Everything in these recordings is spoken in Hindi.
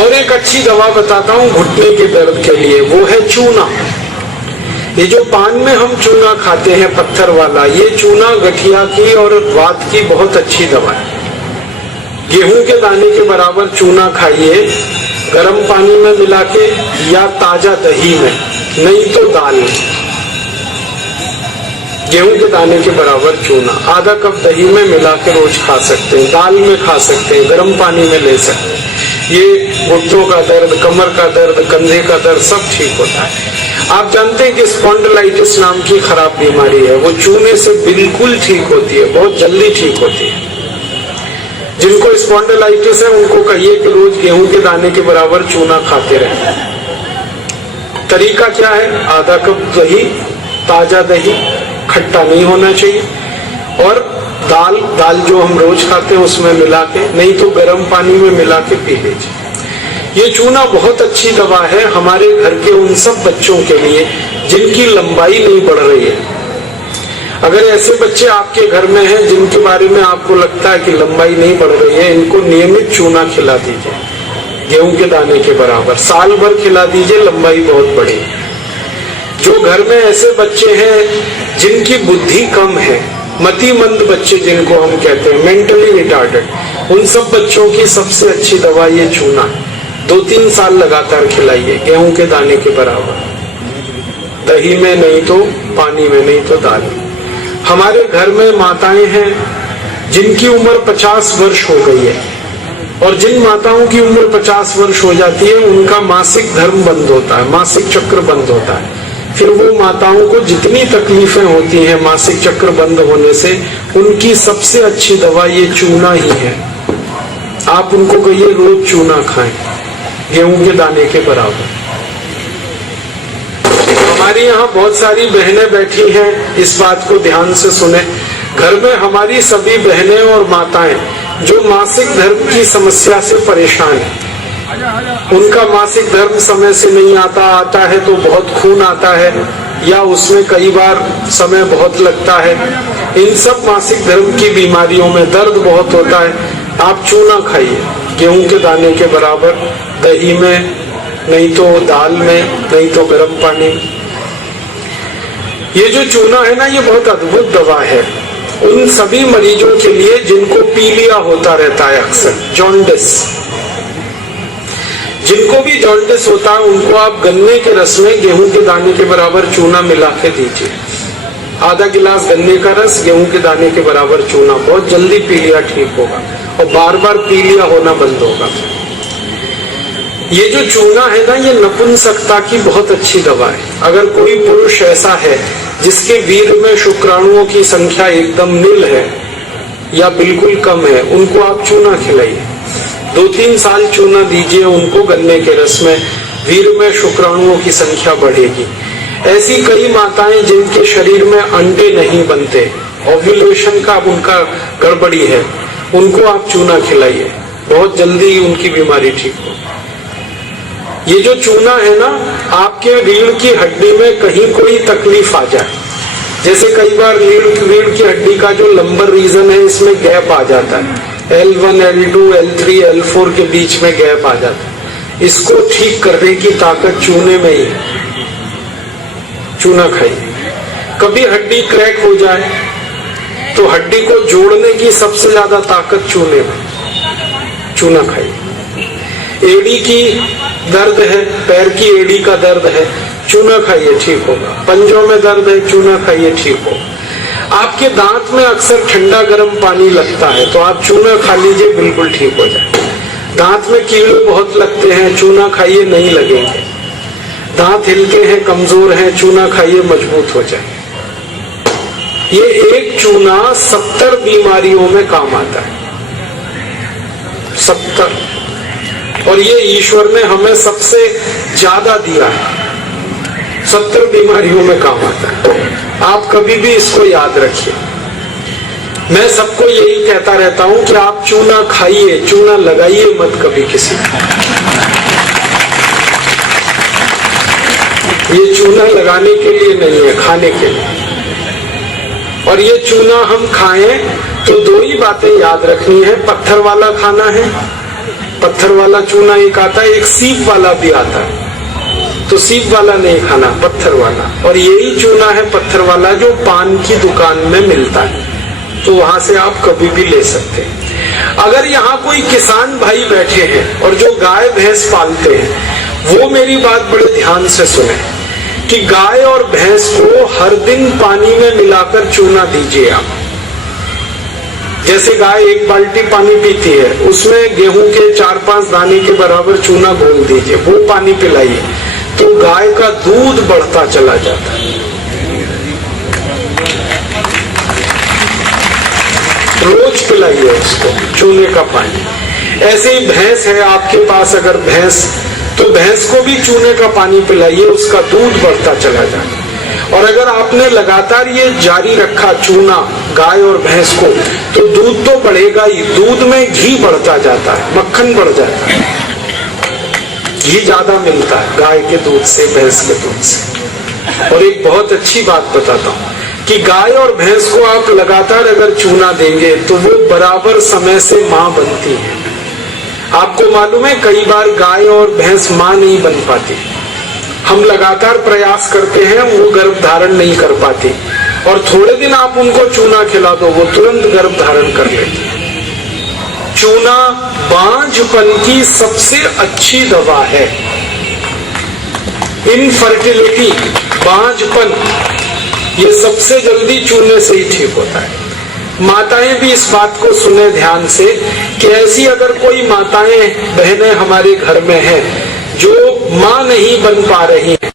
और एक अच्छी दवा बताता हूँ घुटने के दर्द के लिए, वो है चूना। ये जो पान में हम चूना खाते हैं पत्थर वाला, ये चूना गठिया की और वात की बहुत अच्छी दवा है। गेहूं के दाने के बराबर चूना खाइए, गर्म पानी में मिला के या ताजा दही में, नहीं तो दाल में। गेहूं के दाने के बराबर चूना आधा कप दही में मिला के रोज खा सकते हैं, दाल में खा सकते हैं, गर्म पानी में ले सकते हैं। ये घुटनों का दर्द, कमर का दर्द, कंधे का दर्द सब ठीक होता है। आप जानते हैं कि स्पॉन्डिलाइटिस नाम की खराब बीमारी है, वो चूने से बिल्कुल ठीक होती है, बहुत जल्दी ठीक होती है। जिनको स्पॉन्डिलाइटिस है उनको कहिए कि रोज गेहूं के दाने के बराबर चूना खाते रहें। तरीका क्या है? आधा कप दही, ताजा दही, खट्टा नहीं होना चाहिए, और दाल जो हम रोज खाते हैं उसमें मिला के, नहीं तो गर्म पानी में मिला के पी लीजिए। ये चूना बहुत अच्छी दवा है हमारे घर के उन सब बच्चों के लिए जिनकी लंबाई नहीं बढ़ रही है। अगर ऐसे बच्चे आपके घर में हैं जिनके बारे में आपको लगता है कि लंबाई नहीं बढ़ रही है, इनको नियमित चूना खिला दीजिए, गेहूं के दाने के बराबर, साल भर खिला दीजिए, लंबाई बहुत बढ़ेगी। जो घर में ऐसे बच्चे हैं जिनकी बुद्धि कम है, मतिमंद बच्चे जिनको हम कहते हैं, मेंटली रिटार्डेड, उन सब बच्चों की सबसे अच्छी दवा ये चूना। 2-3 साल लगातार खिलाइए, गेहूं के दाने के बराबर, दही में नहीं तो पानी में, नहीं तो दाल में। हमारे घर में माताएं हैं जिनकी उम्र 50 वर्ष हो गई है, और जिन माताओं की उम्र 50 वर्ष हो जाती है उनका मासिक धर्म बंद होता है, मासिक चक्र बंद होता है। फिर वो माताओं को जितनी तकलीफें होती हैं मासिक चक्र बंद होने से, उनकी सबसे अच्छी दवा ये चूना ही है। आप उनको कहिए रोज चूना खाएं, गेहूं के दाने के बराबर। हमारी यहाँ बहुत सारी बहनें बैठी हैं, इस बात को ध्यान से सुने। घर में हमारी सभी बहनें और माताएं जो मासिक धर्म की समस्या से परेशान हैं, उनका मासिक धर्म समय से नहीं आता है तो बहुत खून आता है, या उसमें कई बार समय बहुत लगता है, इन सब मासिक धर्म की बीमारियों में दर्द बहुत होता है। आप चूना खाइए, गेहूं के दाने के बराबर, दही में, नहीं तो दाल में, नहीं तो गर्म पानी में। ये जो चूना है ना, ये बहुत अद्भुत दवा है उन सभी मरीजों के लिए जिनको पीलिया होता रहता है, अक्सर जॉन्डिस। जिनको भी जॉन्डिस होता है उनको आप गन्ने के रस में गेहूं के दाने के बराबर चूना मिला के दीजिए। आधा गिलास गन्ने का रस, गेहूं के दाने के बराबर चूना, बहुत जल्दी पीलिया ठीक होगा और बार बार पीलिया होना बंद होगा। ये जो चूना है ना, ये नपुंसकता की बहुत अच्छी दवा है। अगर कोई पुरुष ऐसा है जिसके वीर्य में शुक्राणुओं की संख्या एकदम नील है या बिल्कुल कम है, उनको आप चूना खिलाइए। 2-3 साल चूना दीजिए उनको गन्ने के रस में, वीर्य में शुक्राणुओं की संख्या बढ़ेगी। ऐसी कई माताएं जिनके शरीर में अंडे नहीं बनते, ओव्यूलेशन का उनका गड़बड़ी है, उनको आप चूना खिलाइए, बहुत जल्दी उनकी बीमारी ठीक हो। ये जो चूना है ना, आपके रीढ़ की हड्डी में कहीं कोई तकलीफ आ जाए, जैसे कई बार रीढ़ की हड्डी का जो लंबर रीजन है इसमें गैप आ जाता है, L1, L2, L3, L4 के बीच में गैप आ जाता है, इसको ठीक करने की ताकत चूने में ही है। चूना खाइए। कभी हड्डी क्रैक हो जाए तो हड्डी को जोड़ने की सबसे ज्यादा ताकत चूने में, चूना खाइए। एड़ी की दर्द है, पैर की एड़ी का दर्द है, चूना खाइए, ठीक होगा। पंजों में दर्द है, चूना खाइए, ठीक होगा। आपके दांत में अक्सर ठंडा गर्म पानी लगता है तो आप चूना खा लीजिए, बिल्कुल ठीक हो जाए। दांत में कीड़े बहुत लगते हैं, चूना खाइए, नहीं लगेंगे। दांत हिलके हैं, कमजोर हैं, चूना खाइए, मजबूत हो जाए। ये एक चूना 70 बीमारियों में काम आता है, 70। और ये ईश्वर ने हमें सबसे ज्यादा दिया है, 70 बीमारियों में काम आता है। आप कभी भी इसको याद रखिए। मैं सबको यही कहता रहता हूं कि आप चूना खाइए, चूना लगाइए मत कभी किसी को। ये चूना लगाने के लिए नहीं है, खाने के लिए। और ये चूना हम खाएं तो 2 ही बातें याद रखनी है, पत्थर वाला खाना है, पत्थर वाला चूना एक आता है, एक सीप वाला भी आता है। तो सीप वाला नहीं खाना, पत्थर वाला। और यही चूना है पत्थर वाला जो पान की दुकान में मिलता है, तो वहां से आप कभी भी ले सकते हैं। अगर यहाँ कोई किसान भाई बैठे हैं और जो गाय भैंस पालते हैं, वो मेरी बात बड़े ध्यान से सुने कि गाय और भैंस को हर दिन पानी में मिलाकर चूना दीजिए आप। जैसे गाय एक बाल्टी पानी पीती है, उसमें गेहूं के 4-5 दाने के बराबर चूना घोल दीजिए, वो पानी पिलाइए, तो गाय का दूध बढ़ता चला जाता है। रोज पिलाइए उसको चूने का पानी। ऐसे ही भैंस है आपके पास, अगर भैंस, तो भैंस को भी चूने का पानी पिलाइए, उसका दूध बढ़ता चला जाता है। और अगर आपने लगातार ये जारी रखा चूना गाय और भैंस को, तो दूध तो बढ़ेगा ही, दूध में घी बढ़ता जाता है, मक्खन बढ़ जाता है, घी ज्यादा मिलता है गाय के दूध से, भैंस के दूध से। और एक बहुत अच्छी बात बताता हूँ कि गाय और भैंस को आप लगातार अगर चूना देंगे तो वो बराबर समय से माँ बनती है। आपको मालूम है कई बार गाय और भैंस माँ नहीं बन पाती, हम लगातार प्रयास करते हैं, वो गर्भ धारण नहीं कर पाती, और थोड़े दिन आप उनको चूना खिला दो, वो तुरंत गर्भ धारण कर लेती है। चूना बांझपन की सबसे अच्छी दवा है। इनफर्टिलिटी, बांझपन, ये सबसे जल्दी चूने से ही ठीक होता है। माताएं भी इस बात को सुने ध्यान से कि ऐसी अगर कोई माताएं बहनें हमारे घर में हैं जो मां नहीं बन पा रही हैं,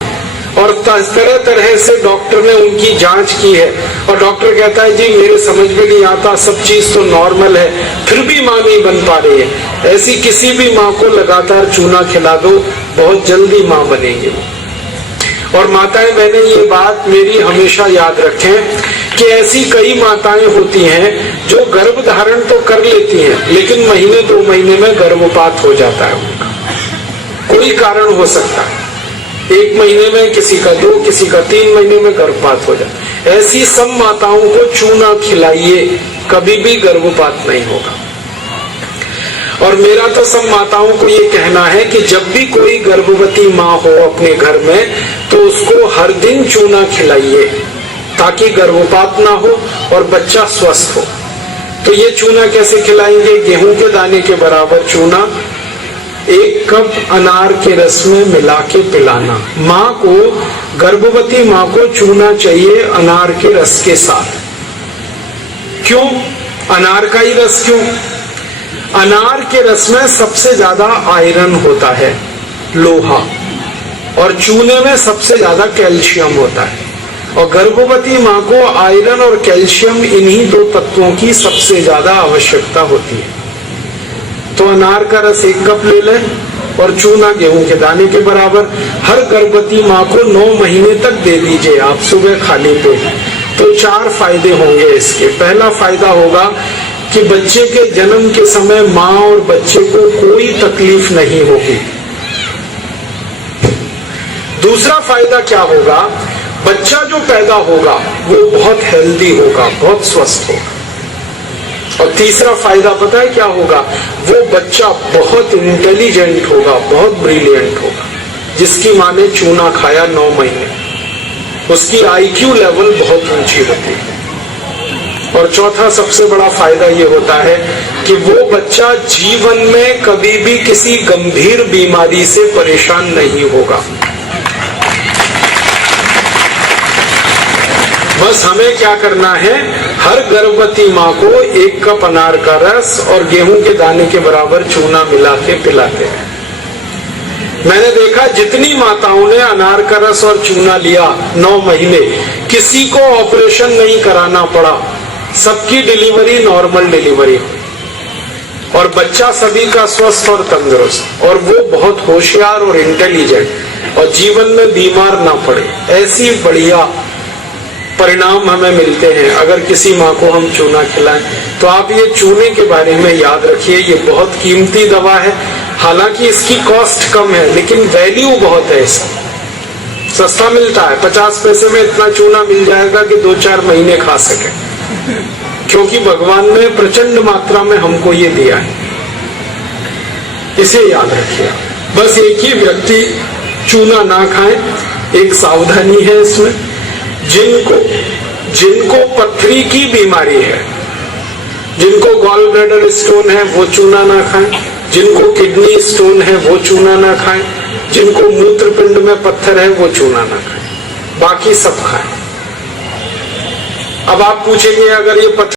और तरह तरह से डॉक्टर ने उनकी जांच की है, और डॉक्टर कहता है जी मेरे समझ में नहीं आता, सब चीज तो नॉर्मल है, फिर भी मां नहीं बन पा रही है, ऐसी किसी भी मां को लगातार चूना खिला दो, बहुत जल्दी मां बनेगी। और माताएं बहनें ये बात मेरी हमेशा याद रखें कि ऐसी कई माताएं होती हैं जो गर्भ धारण तो कर लेती हैं, लेकिन महीने 2 महीने में गर्भपात हो जाता है उनका, कोई कारण हो सकता है, 1 महीने में किसी का 2, किसी का 3 महीने में गर्भपात हो जाता है। ऐसी सब माताओं को चूना खिलाइए, कभी भी गर्भपात नहीं होगा। और मेरा तो सब माताओं को ये कहना है कि जब भी कोई गर्भवती माँ हो अपने घर में, तो उसको हर दिन चूना खिलाइए ताकि गर्भपात ना हो और बच्चा स्वस्थ हो। तो ये चूना कैसे खिलाएंगे? गेहूं के दाने के बराबर चूना 1 कप अनार के रस में मिला के पिलाना। माँ को, गर्भवती माँ को चूना चाहिए अनार के रस के साथ। क्यों अनार का ही रस? क्यों? अनार के रस में सबसे ज्यादा आयरन होता है, लोहा, और चूने में सबसे ज्यादा कैल्शियम होता है। और गर्भवती माँ को आयरन और कैल्शियम, इन्हीं 2 तत्वों की सबसे ज्यादा आवश्यकता होती है। तो अनार का रस 1 कप ले लें और चूना गेहूं के दाने के बराबर हर गर्भवती माँ को 9 महीने तक दे दीजिए आप, सुबह खाली पेट। तो 4 फायदे होंगे इसके। पहला फायदा होगा कि बच्चे के जन्म के समय माँ और बच्चे को कोई तकलीफ नहीं होगी। दूसरा फायदा क्या होगा? बच्चा जो पैदा होगा वो बहुत हेल्दी होगा, बहुत स्वस्थ होगा। और तीसरा फायदा पता है क्या होगा? वो बच्चा बहुत इंटेलिजेंट होगा, बहुत ब्रिलियंट होगा। जिसकी माँ ने चूना खाया 9 महीने, उसकी IQ लेवल बहुत ऊंची होती है। और चौथा सबसे बड़ा फायदा ये होता है कि वो बच्चा जीवन में कभी भी किसी गंभीर बीमारी से परेशान नहीं होगा। बस हमें क्या करना है? हर गर्भवती माँ को 1 कप अनार का रस और गेहूं के दाने के बराबर चूना मिला के पिलाते हैं। मैंने देखा जितनी माताओं ने अनार का रस और चूना लिया 9 महीने, किसी को ऑपरेशन नहीं कराना पड़ा, सबकी डिलीवरी नॉर्मल डिलीवरी, और बच्चा सभी का स्वस्थ और तंदुरुस्त, और वो बहुत होशियार और इंटेलिजेंट, और जीवन में बीमार ना पड़े। ऐसी बढ़िया परिणाम हमें मिलते हैं अगर किसी माँ को हम चूना खिलाएं। तो आप ये चूने के बारे में याद रखिए, ये बहुत कीमती दवा है। हालांकि इसकी कॉस्ट कम है, लेकिन वैल्यू बहुत है इसका। सस्ता मिलता है, 50 पैसे में इतना चूना मिल जाएगा कि 2-4 महीने खा सके, क्योंकि भगवान ने प्रचंड मात्रा में हमको ये दिया है। इसे याद रखिए। बस एक ही व्यक्ति चूना ना खाए, एक सावधानी है इसमें। जिनको पथरी की बीमारी है, जिनको गॉल ब्लैडर स्टोन है, वो चूना ना खाएं। जिनको किडनी स्टोन है, वो चूना ना खाएं। जिनको मूत्रपिंड में पत्थर है, वो चूना ना खाएं। बाकी सब खाएं। अब आप पूछेंगे, अगर ये पत्थर